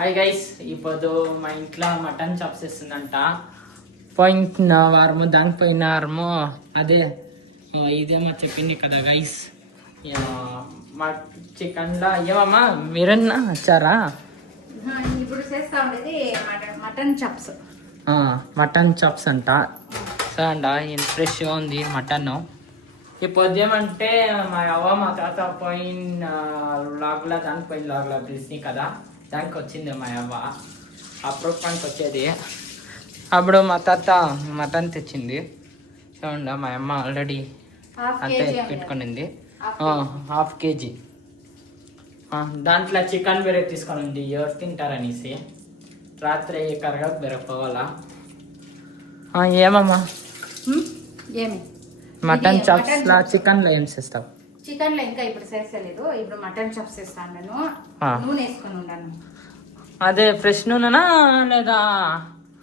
Hi guys, ఇప్పుడు మా ఇంట్లో మటన్ చాప్స్ ఇస్తుందంట. పోయిన వారము దానిపోయిన వారము అదే ఇదేమో చెప్పింది కదా గైస్. మా చికెన్లో ఏమమ్మా మీరన్నా వచ్చారా? ఇప్పుడు చేస్తా ఉండేది మటన్ చాప్స్. మటన్ చాప్స్ అంట. సో అంట ఫ్రెష్గా ఉంది మటన్. ఇప్పుడు ఏమంటే మా అవ్వ మా తాత పోయిన లాగ్లా దానిపోయిన లాగ్లా పిలిచి కదా, దానికి వచ్చింది మా అవ్వ. అప్రూపానికి వచ్చేది. అప్పుడు మా తాత మటన్ తెచ్చింది. చూడండి మా అమ్మ ఆల్రెడీ అంతే పెట్టుకునింది. 1/2 kg. దాంట్లో చికెన్ వేరే తీసుకొని ఉంది, ఎవరు తింటారనేసి. రాత్రి కరగకు వేరే పోవాలా. ఏమమ్మా ఏమి మటన్ చాప్స్ లా చికెన్ లో ఏం చేస్తావు? చికెన్ లో ఇంకా ఇప్పుడు చేస్తలేదు. ఇప్పుడు మటన్ చాప్స్ చేస్తాను. నేను నూనె వేసుకొని ఉన్నాను. అదే ఫ్రెష్ నూనెనా లేదా?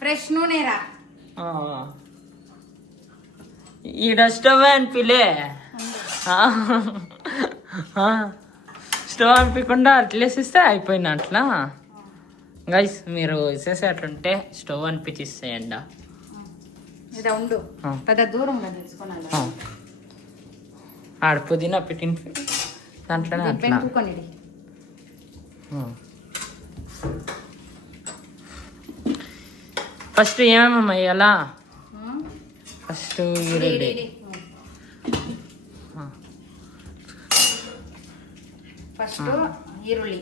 ఫ్రెష్ నూనెరా. ఈడ స్టవ్ అనిపిలే, స్టవ్ అనిపించకుండా అట్లేసిస్తే అయిపోయిన అట్లా. గైస్ మీరు చేసే అట్లుంటే స్టవ్ అనిపించిస్తాయండి. ఇదా ఉండు, పెద్ద దూరంగా తెలుసుకున్నాను. ఆడ పుదీనా పెట్టింది దాంట్లోనే అట్లా. ఫస్ట్ ఏమేమమ్మా వేయాలా? ఫస్ట్ ఈరుల్లి, ఫస్ట్ ఈరుల్లి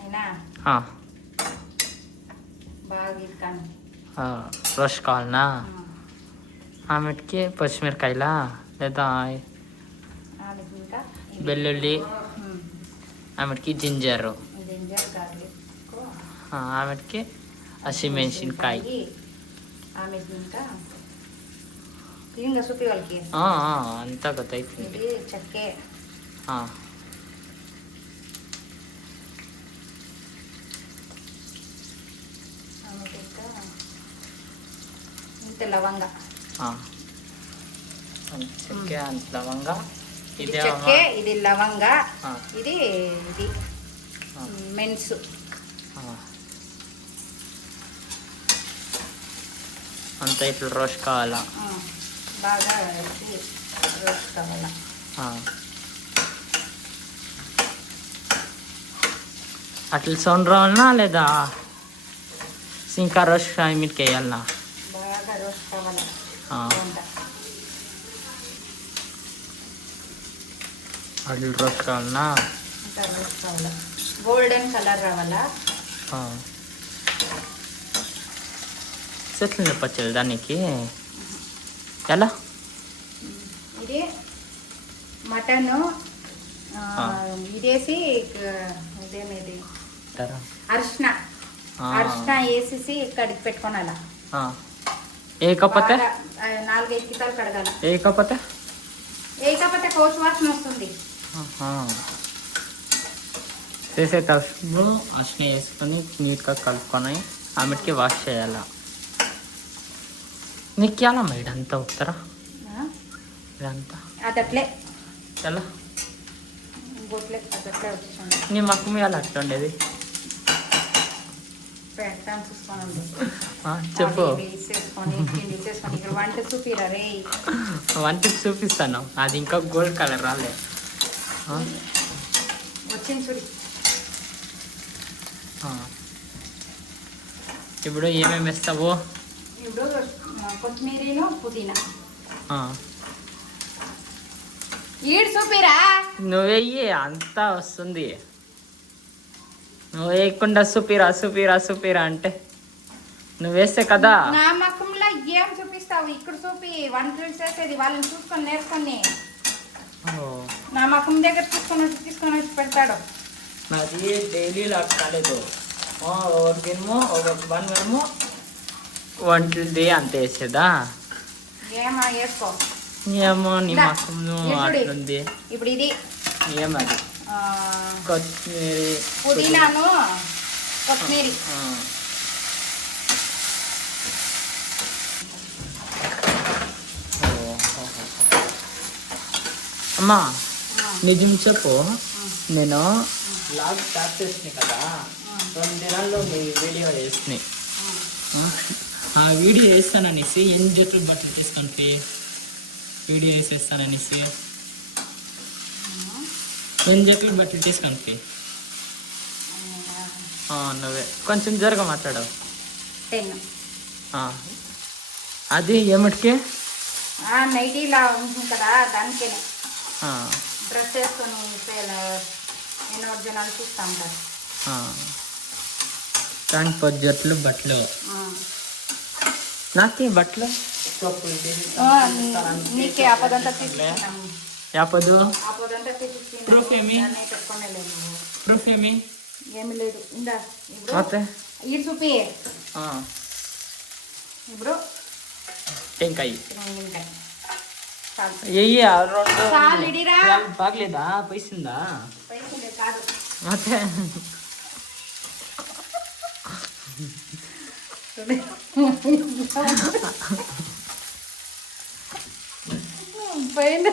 అయినా బాగా ఇస్తాను. రోస్ట్ కావాలనా? ఆమెకి పచ్చిమిరకాయలా లేదా వెల్లుల్లి, ఆమెకి జింజరు, ఆమెకి హసిమెణసినకాయ, అంతా ಗೊತ್ತಾಯ್ತು. ಚಕ್ಕೆ, ಲವಂಗ, ಚಕ್ಕೆ ಅಂತ ಲವಂಗ, ಚಕ್ಕೆ ఇది లవంగ, ఇది ఇది మెంసు. అంతా ఇట్లా రోస్ట్ కావాలా, బాగా రోస్ట్ కావాలా. అట్లా సౌండ్ రావాలనా లేదా ఇంకా రోస్ట్ మీదకి వేయాలనా? బాగా రోస్ట్ కావాలా. అట్లా రోస్ట్ కావాలనా? ఇంకా రోస్ట్ కావాలా, గోల్డెన్ కలర్ రావాలా. ఎట్లా చెప్పచ్చు దానికి? ఎలా? ఇది మటన్ ఇదేసి ఇదేమిది అరిశిన వేసేసి కడిగి పెట్టుకోనాల. ఏకపోతే 4-5 కితాలు కడగాల. ఏకపోతే కోచు వాసన వస్తుంది. చేసే తప్పుడు అరిశిన వేసుకొని నీట్గా కలుపుకొని ఆమెకి వాష్ చేయాలా. నీకు ఎలా ఇదంతా ఉత్తరా ఇదంతా అదట్లే ఎలా అదట్లే వచ్చేసాను. నీ మక్కం ఎలా అట్లా ఉండేది చెప్పు. వంటకి చూపిస్తాను. అది ఇంకా గోల్డ్ కలర్ రాలే. వచ్చింది చూడి. ఇప్పుడు ఏమేమి వేస్తావు? ఇప్పుడు కొత్తిమీరను పుదీనా. ఈడు చూపిరా. నువ్వెయ్యి అంతా వస్తుంది. నువ్వు వేయకుండా సుపీరా అంటే నువ్వు వేస్తే కదా. నా మకంలో ఏం చూపిస్తావు? ఇక్కడ చూపి వంటలు చేసేది వాళ్ళని చూసుకొని నేర్చుకొని నా మకం దగ్గర తీసుకొని వచ్చి పెడతాడు. నాది డైలీ లాగా కాలేదు. ఒక దినము ఒక 1 వారము వంటది అంత వేసేదా? ఏమో వేసుకో. ఏమో నీ మకం అట్లుంది. ఇప్పుడు ఇది ఏమది? కొత్తిమీర, పుదీనాను కొత్తిమీర. అమ్మా నిజం చెప్పు, నేను లాగ్ స్టార్ట్ చేసిన కదా, 2 దినాల్లో మీ వీడియో వేసినాయి. ఆ వీడియో వేస్తాననేసి ఎన్ని జట్లు బట్టలు తీసుకొని వీడియో వేసేస్తాననేసి ఎన్ని జట్లు బట్టలు తీసుకొని నువ్వే కొంచెం జరగ మాట్లాడవు. 10. అది ఏమిటికి నైటీలా ఉంటుంది కదా దానికేనే డ్రెస్ వేసుకొని ఎన్నో జనాలు చూస్తూ ఉంటారు. దానికి 10 జట్లు బట్టలు. నాకే బట్టలు నీకే ఆపదంతా తీసుకున్నాము. ఆపదంతా తీసుకుని ప్రూఫ్ ఏమి ప్రూఫ్ ఏమి ఏమి లేదు. ఇందా ఇప్పుడు ఇది చూపి. ఇప్పుడు టెంకాయ బాగలేదా? పైసిందా? కాదు ಮತ್ತೆ పైన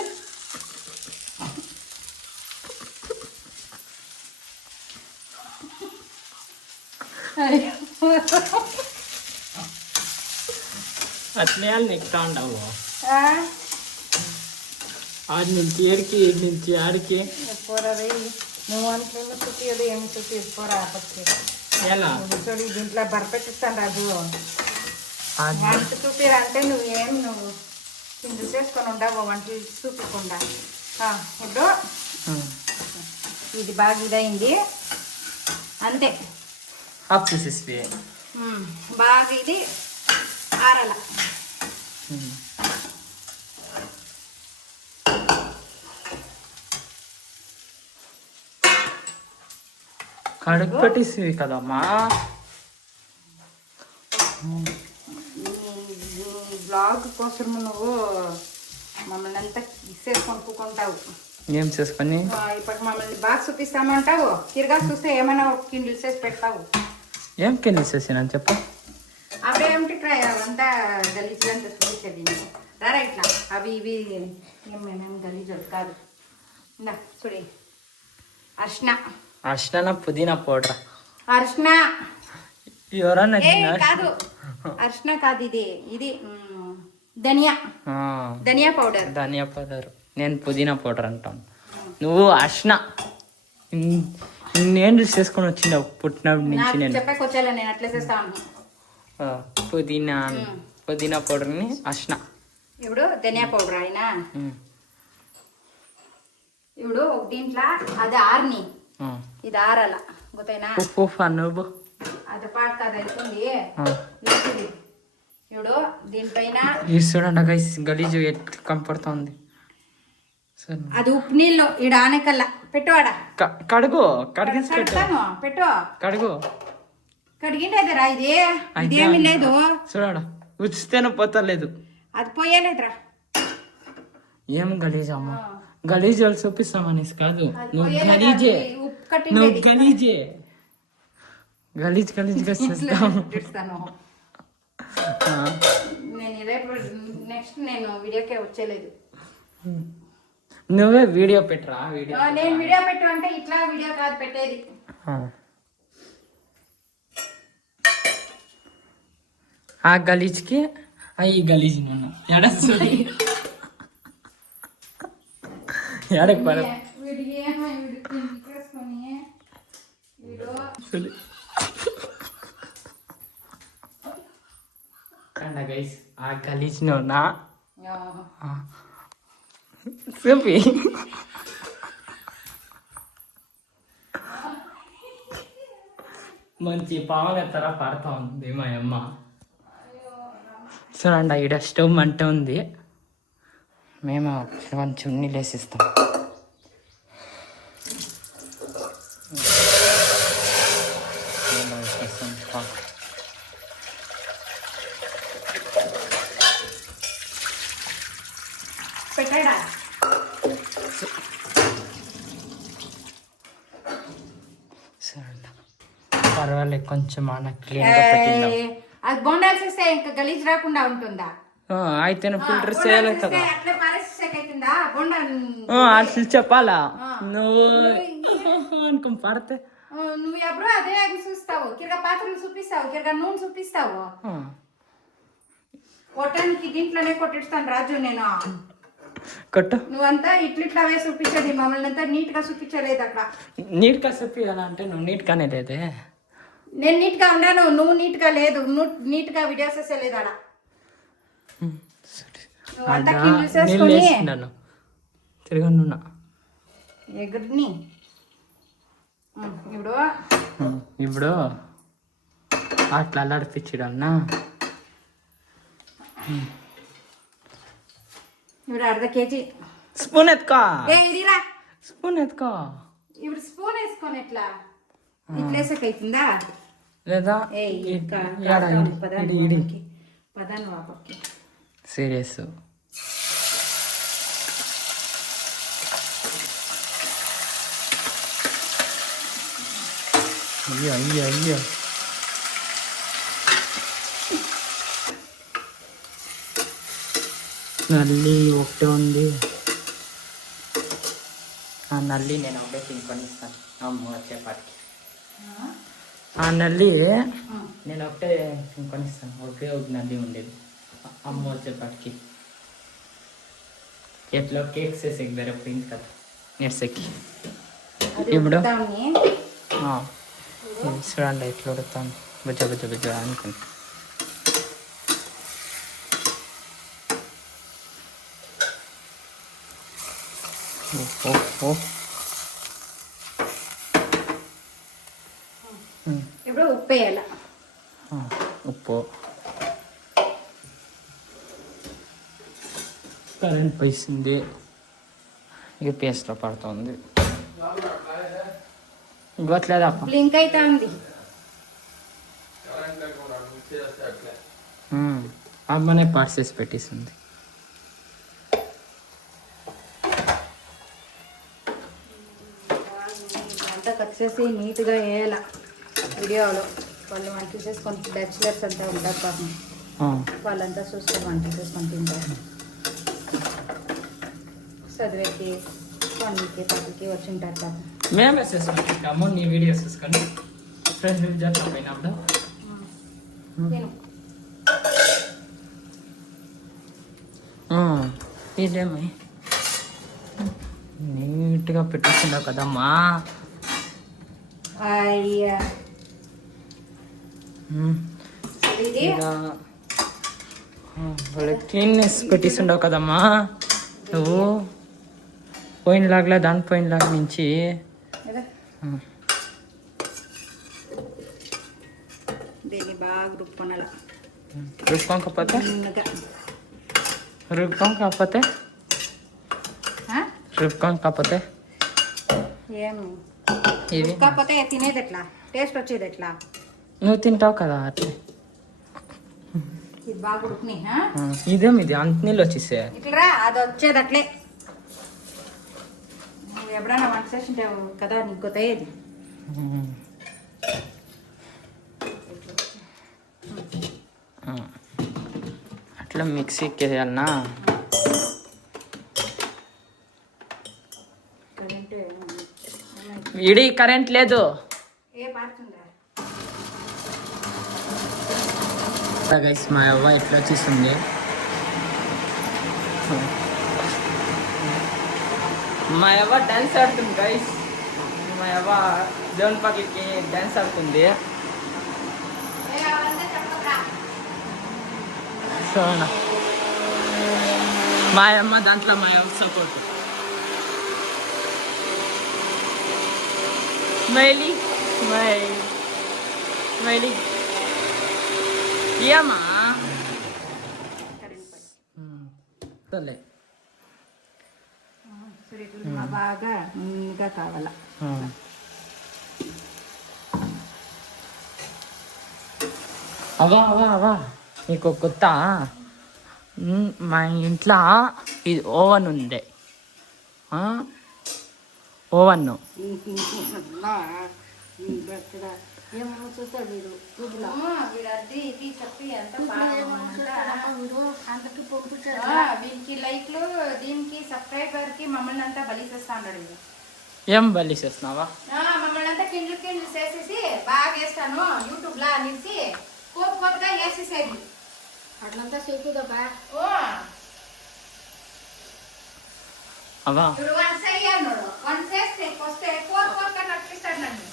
అట్లే నెక్తా ఉండవు. ఆడి నుంచి ఏడికి ఏడు నుంచి ఆడికి పోరాది. నువ్వు అనుకున్న చుట్టి అది ఏమి చుట్టి పోరా పచ్చి ఎలా చూడు దీంట్లో బరపెట్టిస్తాను రాజు. వంట చూపిరంటే నువ్వు కింద చేసుకొని ఉండవు వంటలు చూపించకుండా. ఇప్పుడు ఇది బాగా ఇదైంది అంతే. ఆఫ్ చేసేసి బాగా ఇది ఆరాల. కడుగు పెట్టేసి కదమ్మా. బ్లాగ్ కోసం నువ్వు మమ్మల్ని అంతా ఇసేసుకొని కూకుంటావు. ఏం చేసుకొని ఇప్పటికి మమ్మల్ని బాగా చూపిస్తామంటావు. తిరగా చూస్తే ఏమైనా కిండిల్ చేసి పెడతావు. ఏం కిండిల్ చేసినా చెప్పు. అవేమిటి అవంతా గలీజ్గా అంతా చూపించేది. రారా ఇట్లా అవి ఇవి ఏమేమేం గలీజ్ కాదు. ఇందా చూడి అర్శన పుదీనా పౌడర్. అర్శన ఎవరన్నా కాదు. అర్శన కాదు ఇది ఇది ధనియా పౌడర్. నేను పుదీనా పౌడర్ అంటాను. నువ్వు అర్శన నేను చేసుకొని వచ్చింది పుట్టినప్పటి నుంచి. నేను చెప్పకొచ్చేలా నేను అట్లా చేస్తాను. పుదీనా పౌడర్ని అర్శన. ఇప్పుడు ధనియా పౌడర్ అయినా ఇప్పుడు దీంట్లో అది ఆర్ని ఇది ఆరాల గొత్తైనా నువ్వు అది పాటు కాదు అవుతుంది. ఇప్పుడు దీనిపైన చూడండి గలీజు ఎట్లా కనపడుతుంది. అది ఉప్పు నీళ్ళు ఈడ ఆనకల్లా పెట్టువాడా కడుగు కడుగుతాను పెట్టు కడుగు కడిగిండేదిరా ఇది ఇదేమీ లేదు. చూడ ఉచితేనే పోతలేదు. అది పోయేలేదురా. ఏం గలీజ్ అమ్మ. గలీజ్ వాళ్ళు చూపిస్తామనేసి కాదు. నువ్వు గలీజే గలీజ్గా చేస్తావు. నేను రేపు నెక్స్ట్ నేను వీడియోకే వచ్చేలేదు. నువ్వే వీడియో పెట్టరా. నేను వీడియో పెట్టు అంటే ఇట్లా వీడియో కాదు పెట్టేది. ఆ గలీజ్కి ఈ గలీజ్ నన్ను ఎడసూడి ఎడకు పడ గైస్ ఆ గలీజ్ నా చూపి మంచి పావుల తర పడతా ఉంది మా అమ్మ. చూడండి ఈడ స్టవ్ మంట ఉంది. మేము కొంచెం నీళ్ళు వేసిస్తాం. పెట్టాడా పర్వాలేదు కొంచెం క్లీన్గా పెట్టిందా. అది బొండాలు చేస్తే ఇంకా గలీజ్ రాకుండా ఉంటుందా? అయితే ఫిల్టర్ చేయాలి కదా. అట్లా అసలు చెప్పాలా నువ్వు అనుకో పడితే నువ్వు ఎప్పుడు అదే చూస్తావు, కిరగా పాత్రలు చూపిస్తావు, కిరగా నూనె చూపిస్తావు. కొట్టడానికి దీంట్లోనే కొట్టిస్తాను రాజు నేను. కొట్టు. నువ్వంతా ఇట్లా అవే చూపించేది, మమ్మల్ని అంతా నీట్ గా చూపించలేదు అక్కడ. నీట్ గా చూపించాలంటే నువ్వు నీట్ గానే లేదే. నేను నీట్ గా ఉన్నాను, నువ్వు నీట్ గా లేదు. నువ్వు నీట్ గా వీడియోస్ వేసేలేదు ఆడ. నువ్వంతా కింద చేసుకొని తిరగనున్నా ఎగురిని. ఇప్పుడు అట్లా అల్లాడిపించడన్నా. ఇప్పుడు అర్ధ కేజీ స్పూన్ ఎత్తుకో. ఇదిరా స్పూన్ ఎత్తుకో. ఇప్పుడు స్పూన్ వేసుకొని ఎట్లా ఇట్లేసాక అవుతుందా లేదా పదాను వాపకి సీరియస్. అయ్యో అయ్యో అయ్యో. నల్లి ఒకటే ఉంది. ఆ నల్లి నేను ఒకటే తినుకొని ఇస్తాను అమ్మ వచ్చేపాటికి. ఆ నల్లి నేను ఒకటే తినుకొని ఇస్తాను. ఒకే ఒక నల్లి ఉండేది అమ్మ వచ్చేపాటికి. ఎట్లా కేక్స్ వేసేకి వేరే పోయింది కదా నేర్సేకి. ఇప్పుడు చూడండి ఎట్లా ఉడుతాను బుజ్జ బుజ్జ బుజ్జ అనుకుంటా. ఇప్పుడు ఉప్పు వేయాల. ఉప్పు కరెంట్ పోయింది. ఇక పేస్ట్లో పడుతుంది. ఇవ్వట్లేదా బ్లింక్ అయితే ఉంది. అమ్మనే పార్సెస్ పెట్టేసింది. అంతా కట్ చేసి నీట్గా వేయాల. వీడియోలో వాళ్ళు వంట చేసుకొని బ్యాచులర్స్ అంతా ఉంటారు పాపం, వాళ్ళంతా చూసుకొని వంట చేసుకొని తింటారు. చదివేకి పనులకి పక్కకి వచ్చి ఉంటారు పాపం. మేమే చేసుకుంటాము నీ వీడియోస్ చూసుకొని ఫ్రెండ్స్ జట్లా పోయినప్పుడు. ఇదేమి నీట్గా పెట్టేసిండావు కదమ్మా. క్లీన్నెస్ పెట్టిస్తుండవు కదమ్మా నువ్వు. పోయినలాగలే దాని పోయినలాగా నుంచి దీన్ని బాగా రుబ్బనాల. రుబ్బకపోతే రుబ్బకపోతే రుబ్బకపోతే ఏం రుబ్బకపోతే తినేది ఎట్లా, టేస్ట్ వచ్చేది ఎట్లా? నువ్వు తింటావు కదా అట్లా. ఇది బాగా ఉడుకుని ఇదేమి ఇది అంత నీళ్ళు వచ్చేసే ఇట్లా అది వచ్చేది అట్లే. నువ్వు ఎప్పుడైనా వంట చేసింటావు కదా, నీకు కొత్తది. అట్లా మిక్సీకి వేయాలన్నా. ఇడి కరెంట్ లేదు. గైస్ మా అవ్వ ఎట్లా వచ్చేస్తుంది. మా అవ్వ డాన్స్ ఆడుతుంది గైస్. మా అవ్వ దేవుని పక్కకి డాన్స్ ఆడుతుంది. చూడండి మా అమ్మ దాంట్లో మా అవ్వ సపోర్ట్. స్మైలీ స్మైలీ ఏమా బాగా ఇంకా కావాలా. అవా అవా అవా నీకు కొత్త మా ఇంట్లో ఇది ఓవెన్ ఉంది. ఓవెన్ వీళ్ళకి లైక్లు, దీనికి సబ్స్క్రైబర్ కి మమ్మల్ని అంతా బలి చేస్తా ఉన్నాడు. ఏం బల్లి చేస్తున్నావా? మమ్మల్ని అంతా కిండ్లు చేసేసి బాగా వేస్తాను యూట్యూబ్ లా అనేసి కోతగా వేసేసేది అట్లంతా చెప్పుదా అవా ఇప్పుడు వన్ చెయ్యాలి వన్ చేస్తే వస్తే కోతగా నడిపిస్తాడు నన్ను.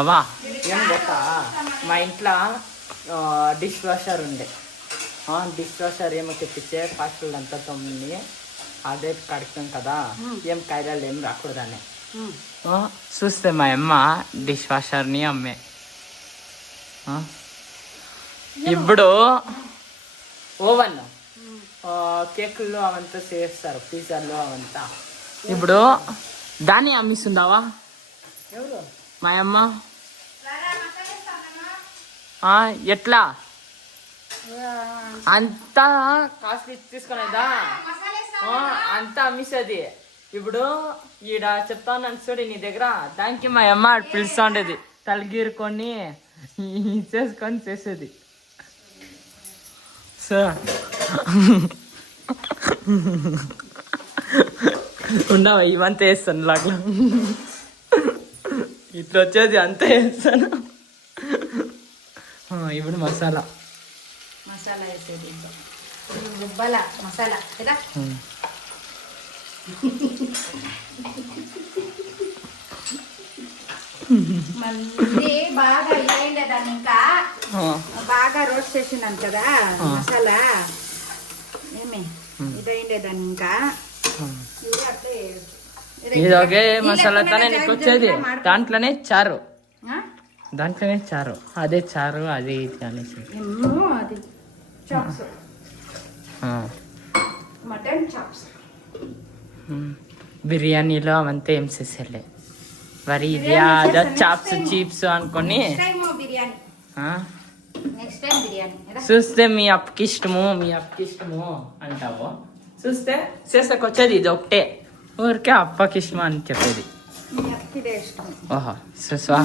అవా ఏం ಗೊತ್ತಾ, మా ఇంట్లో డిష్ వాషర్ ఉండే. డిష్ వాషర్ ఏమో తెప్పిస్తే పాస్టల్ అంతా తొమ్మిది అదే కడుపుతాం కదా, ఏం కాయలు ఏం రాకూడదని చూస్తే మా అమ్మ డిష్ వాషర్ని అమ్మే. ఇప్పుడు ఓవెన్ కేకులు అవంతా చేస్తారు, పిజ్జాలు అవంతా. ఇప్పుడు దాన్ని అమ్మిస్తుందావా మా అమ్మ? ఎట్లా అంతా కాస్ట్లీ తీసుకునేదా, అంతా అమ్మిస్తుంది. ఇప్పుడు ఈడ చెప్తాను చూడు నీ దగ్గర, దానికి మా అమ్మ పిలుస్తా ఉండేది, తలగీరుకొని చేసుకొని చేసేది. సో ఉండవా ఇవంతా వేస్తాను లాగా, ఇట్లా వచ్చేది అంతా వేస్తాను. ఇప్పుడు మసాలా వేసేది రుబ్బల మసాలా కదా. మళ్ళీ బాగా ఇదైండే దాన్ని ఇంకా బాగా రోస్ట్ చేసినాను కదా మసాలా, ఏమి ఇదైండే దాన్ని ఇంకా ఇది ఒకే మసాలాతోనే నీకు వచ్చేది. దాంట్లోనే చారు, దాంట్లోనే చారు, అదే చారు అదే ఇది అనేసి. అది చాప్స్, మటన్ చాప్స్. బిర్యానీలో అవంతా ఏం చేసేలే, మరి ఇది అదే చాప్స్ చీప్స్ అనుకొని చూస్తే మీ అప్పకి ఇష్టము అంటావు. చూస్తే చేసాకొచ్చేది ఇది ఒకటే, ఊరికే అప్పకి ఇష్టం అని చెప్పేది. ఓహో చూసా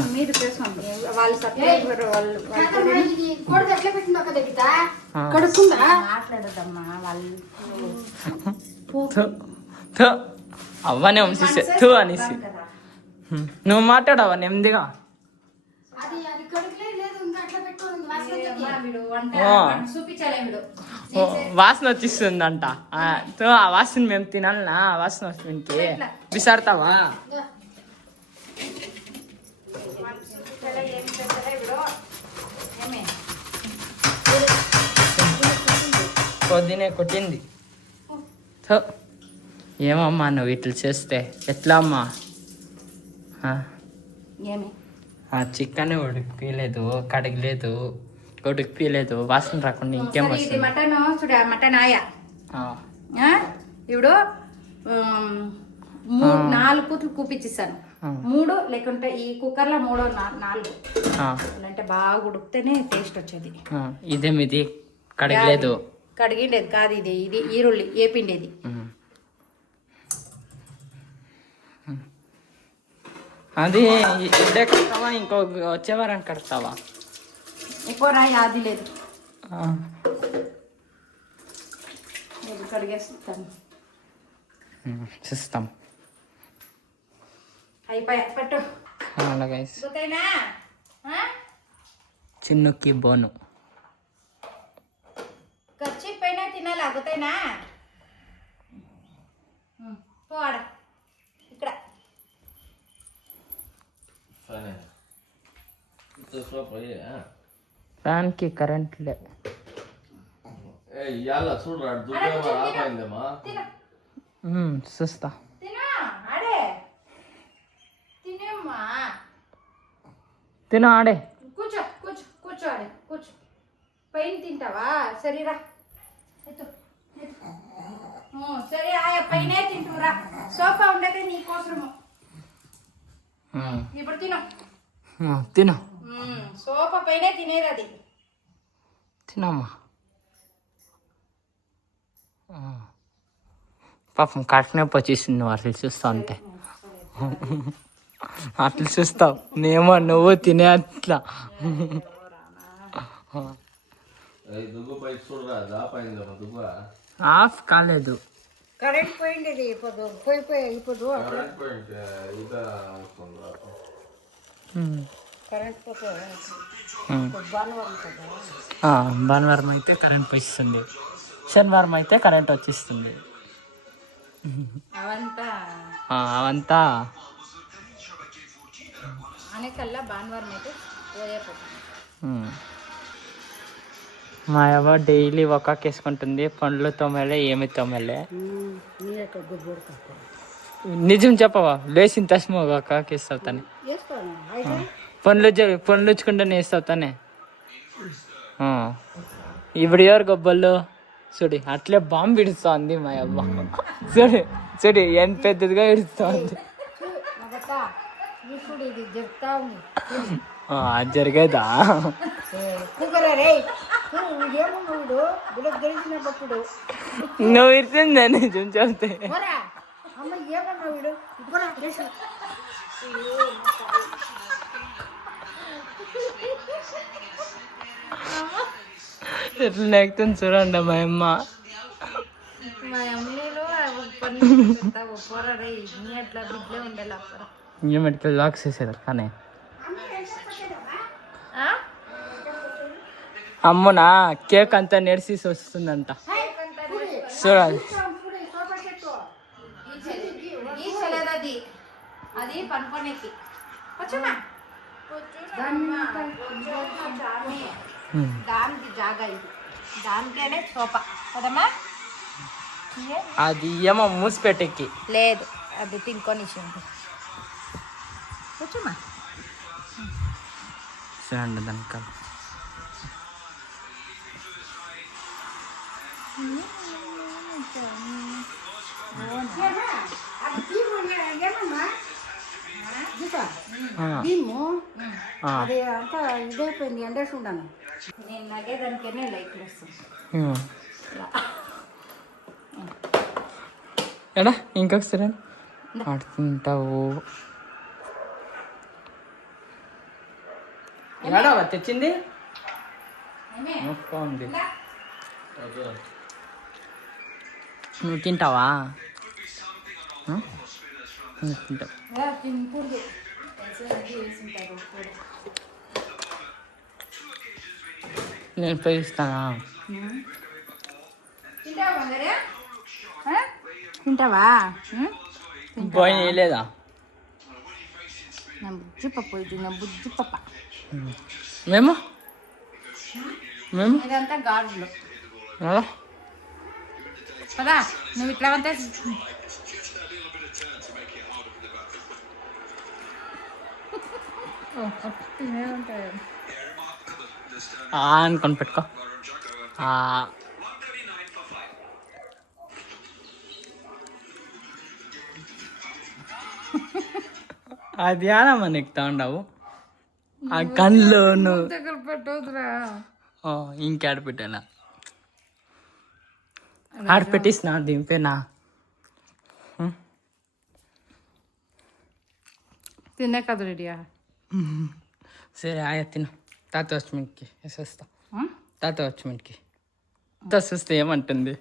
అవ్వనే వంశిస్తే తూ అనేసి. నువ్వు మాట్లాడవా నెమ్మదిగా. వాసన వచ్చిస్తుందంట, ఆ వాసన మేము తినాలనా, ఆ వాసన వస్తుంది విసారతావా? పొద్దునే కొట్టింది. ఏమమ్మా నువ్వు ఇట్లా చేస్తే ఎట్లా అమ్మా? చికెన్ ఉడికిలేదు, కడగలేదు, ఉడికిలేదు, వాసన రాకుండా ఇంకేం వస్తుంది? మటన్ చూడ మటన్ ఆయా ఇప్పుడు 4 పూతులు కూపించిస్తాను, 3 లేకుంటే ఈ కుక్కర్లో 3 4 అంటే బాగా ఉడికితేనే టేస్ట్ వచ్చేది. ఇదేమిది కడగలేదు? కడిగిండేది కాదు, ఇది ఈరుల్లి ఏపిండేది. అది ఇప్పుడే కడతావా ఇంకో వచ్చే వారానికి కడతావా? ఎక్కువ రాయి అది లేదు, కడిగేస్తాను. చూస్తాం. అయిపోయా పట్టు. అలాగే చిన్నుకి బోను ఖర్చు పైన తినాలి అగుతాయినా పోడ ఇక్కడ ఫ్యాన్కి కరెంట్ లే. చూస్తా. తిన ఆడే కూర్చో కూర్చో కూర్చో ఆడే కూర్చో. పైన తింటావా? సరేరా సరే ఆయా పైన తింటురా, సోఫా ఉండదే నీకోసము. ఇప్పుడు తిను, సోఫా పైనే తినేది. తినమ్మా. పాపం కట్నొప్పి వచ్చేసింది అట్లా చూస్తా ఉంటే. అట్లా చూస్తావు నేమో నువ్వు తినే అట్లా. ఆఫ్ కాలేదు. కరెంట్ పోయింది ఇప్పుడు ఇప్పుడు కరెంట్ భానువారం అయితే కరెంట్ పోయిస్తుంది, శనివారం అయితే కరెంట్ వచ్చేస్తుంది. అవంతా అనేకల్లా భానువారం అయితే పోయేపోతుంది. మా అవ్వ డైలీ ఒక్కాకి వేసుకుంటుంది. పండ్లు తోమలే ఏమి తోమలే. నిజం చెప్పవా? లేచిన తస్మ ఒక్కాకి వేస్తావు తానే. పండ్లు వచ్చుకుంటేనే వేస్తావు తానే. ఇప్పుడు ఎవరు గొబ్బలు చూడు అట్లే బాంబు ఇడుస్తోంది మా అవ్వ. చూడు చూడు ఎంత పెద్దదిగా ఇడుస్తోంది. అది జరిగేదా? నువ్వు ఇచ్చిందే నిజం చెప్తే. ఎట్లా నెక్కుతుంది చూడండి మా అమ్మ. ఇంకే మెడికల్ లాక్స్ వేసేది కానీ అమ్మునా కేక్ అంతా నెడిసి వస్తుందంట. చూడాలి అది పనుకోనేకి దానికి జాగా ఇది, దానికేనే సోఫా కదమ్మా. అది ఏమో మూసిపెట్టెక్కి లేదు, అది తినుకొని కూర్చోమ్మా. చూడండి దానిక అది అంతా ఇదైపోయింది, ఎండేసి ఉన్నాను నేను. నగేదానికనే లైట్లు వస్తుంది. ఎడా ఇంకొకసారి ఆడుతుంటావు. ఎడావా తెచ్చింది ఉంది. నువ్వు తింటావా? తింటావు. నేను పోయిస్తానా? తింటావా? పోయి లేదా? నా బుజ్జి పప్పు ఇది, నా బుజ్జి పప్ప. మేము ఇదంతా గాజులు కదా. నువ్వు ఇట్లా అంతా అనుకొని పెట్టుకో. అది ఆనమ్మా నెక్తా ఉండవు ఆ కళ్ళు. పెట్టవుతురా ఇంకాడ పెట్టానా? ఆడ పెట్టిస్తున్నా దింపేనా? తినే కదా రెడీయా? సరే ఆయా తిను. తాత వచ్చి మింటికి వేసేస్తా. తాత వచ్చి మింటికి చూస్తే ఏమంటుంది?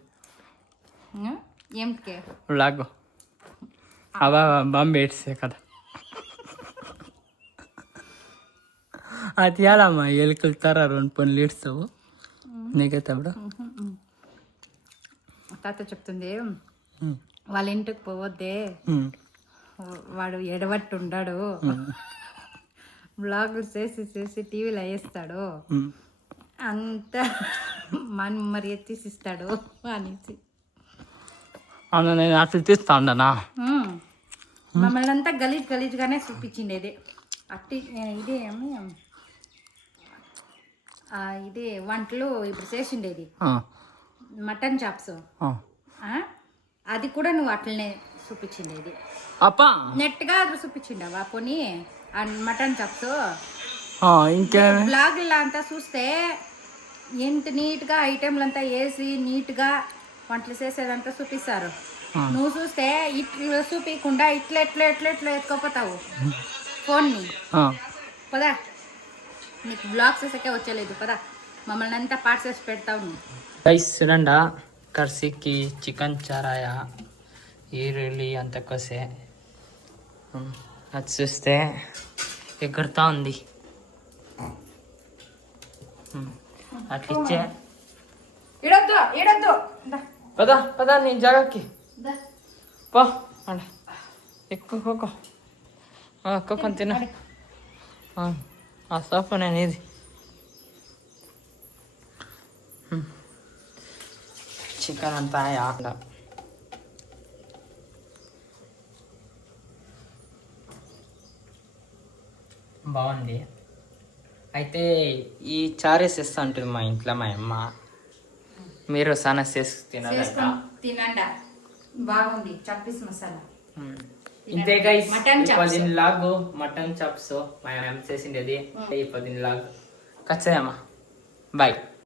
ఏమిటికే లాగో అవా బాంబే ఏడ్సే కదా. అది అమ్మా ఎలుకలుతారా 2 పనులు ఏడుస్తావు నీకైతే. తాత చెప్తుంది వాళ్ళ ఇంటికి పోవద్దే, వాడు ఎడవట్టు ఉండాడు, బ్లాగులు చేసి టీవీలో వేస్తాడు, అంతా మరి ఎత్తిసిస్తాడు అనేసి. అవునా? నేను అట్లా తీస్తా ఉండనా? మమ్మల్ని అంతా గలీజ్గానే చూపించిండేది. అట్టి ఇది వంటలు ఇప్పుడు చేసిండేది మటన్ చాప్స్, అది కూడా నువ్వు అట్లనే చూపించిండేది. నెట్గా అది చూపించిండవా పోనీ మటన్ చాప్స్? ఇంకా బ్లాగుల్లో అంతా చూస్తే ఎంత నీట్గా ఐటెంలంతా వేసి నీట్గా వంటలు చేసేదంతా చూపిస్తారు. నువ్వు చూస్తే ఇట్లా చూపించకుండా ఇట్లా ఎట్లా ఎట్లా ఎట్లా ఎత్తుకోపోతావు ఫోన్ని. పదా, నీకు బ్లాగ్స్ వేసాకే వచ్చేలేదు. పదా, మమ్మల్ని అంతా పార్ట్ చేసి పెడతావు నువ్వు. చూడండా కర్సీకి చికెన్ చారాయా ఈరుల్లి అంత కోసే అది చూస్తే ఎగురుతా ఉంది. అట్లా ఇచ్చే ఇడొద్దు ఇడొద్దు పదా పదా నీ జాగాకి పో అడ ఎక్కువ కోకో కోకొని తిన ఆ సోఫా నేను ఇది చికెన్ అంతా ఆడ బాగుంది. అయితే ఈ చారేసి ఇస్తా ఉంటుంది మా ఇంట్లో మా అమ్మ. మీరు సానా చేసి తినాలట. చేసుకొని తినండి, బాగుంది చప్పీస్ మసాలా. ఇంతే గైస్, మటన్ ఈ చాప్స్. 10 లాగు మటన్ చాప్స్ మా అమ్మ చేసిండేది. ఈ 10 లాగు ఖచ్చితంగా బాయ్.